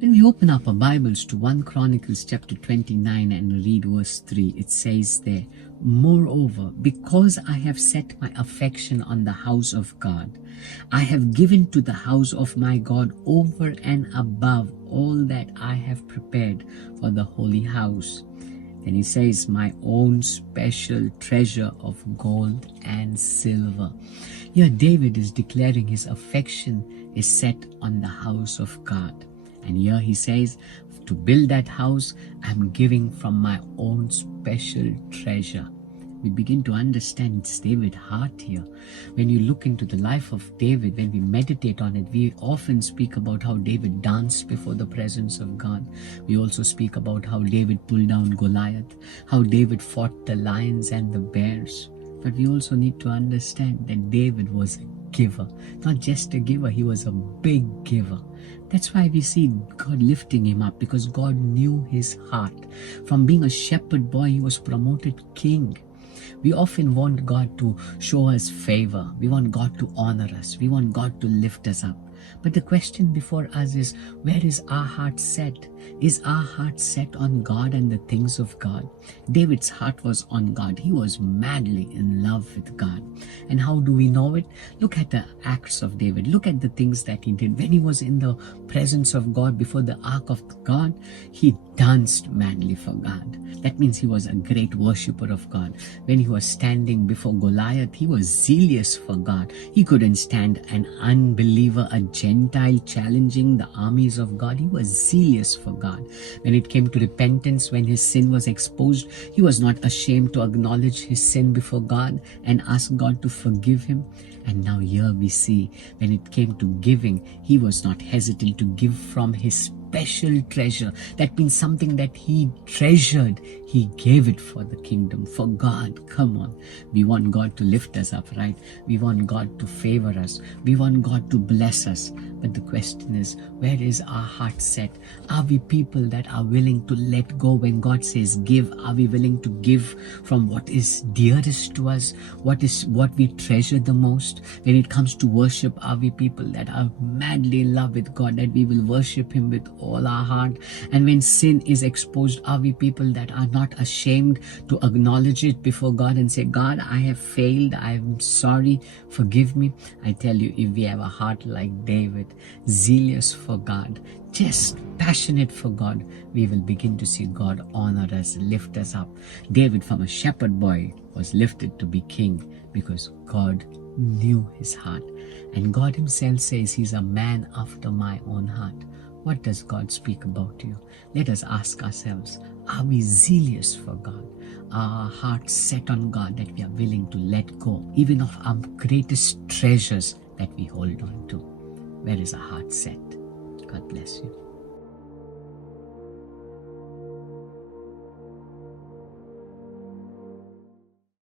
When we open up our Bibles to 1 Chronicles chapter 29 and read verse 3, it says there, "Moreover, because I have set my affection on the house of God, I have given to the house of my God over and above all that I have prepared for the holy house." Then he says, "My own special treasure of gold and silver." Here David is declaring his affection is set on the house of God. And here he says, to build that house, I'm giving from my own special treasure. We begin to understand it's David's heart here. When you look into the life of David, when we meditate on it, we often speak about how David danced before the presence of God. We also speak about how David pulled down Goliath, how David fought the lions and the bears. But we also need to understand that David was a giver. Not just a giver, he was a big giver. That's why we see God lifting him up, because God knew his heart. From being a shepherd boy, he was promoted king. We often want God to show us favor. We want God to honor us. We want God to lift us up. But the question before us is, where is our heart set? Is our heart set on God and the things of God? David's heart was on God. He was madly in love with God. And how do we know it? Look at the acts of David. Look at the things that he did. When he was in the presence of God before the ark of God, he danced madly for God. That means he was a great worshipper of God. When he was standing before Goliath, he was zealous for God. He couldn't stand an unbeliever, a Gentile challenging the armies of God. He was zealous for God. When it came to repentance, when his sin was exposed, he was not ashamed to acknowledge his sin before God and ask God to forgive him. And now here we see, when it came to giving, he was not hesitant to give from his special treasure. That means something that he treasured. He gave it for the kingdom, for God. Come on. We want God to lift us up, right? We want God to favor us. We want God to bless us. But the question is, where is our heart set? Are we people that are willing to let go when God says give? Are we willing to give from what is dearest to us? What we treasure the most? When it comes to worship, are we people that are madly in love with God, that we will worship Him with all our heart? And when sin is exposed, are we people that are not ashamed to acknowledge it before God and say, God, I have failed. I'm sorry. Forgive me. I tell you, if we have a heart like David, zealous for God, just passionate for God, we will begin to see God honor us, lift us up. David, from a shepherd boy, was lifted to be king because God knew his heart. And God himself says he's a man after my own heart. What does God speak about you? Let us ask ourselves, are we zealous for God? Are our hearts set on God, that we are willing to let go even of our greatest treasures that we hold on to? Where is our heart set? God bless you.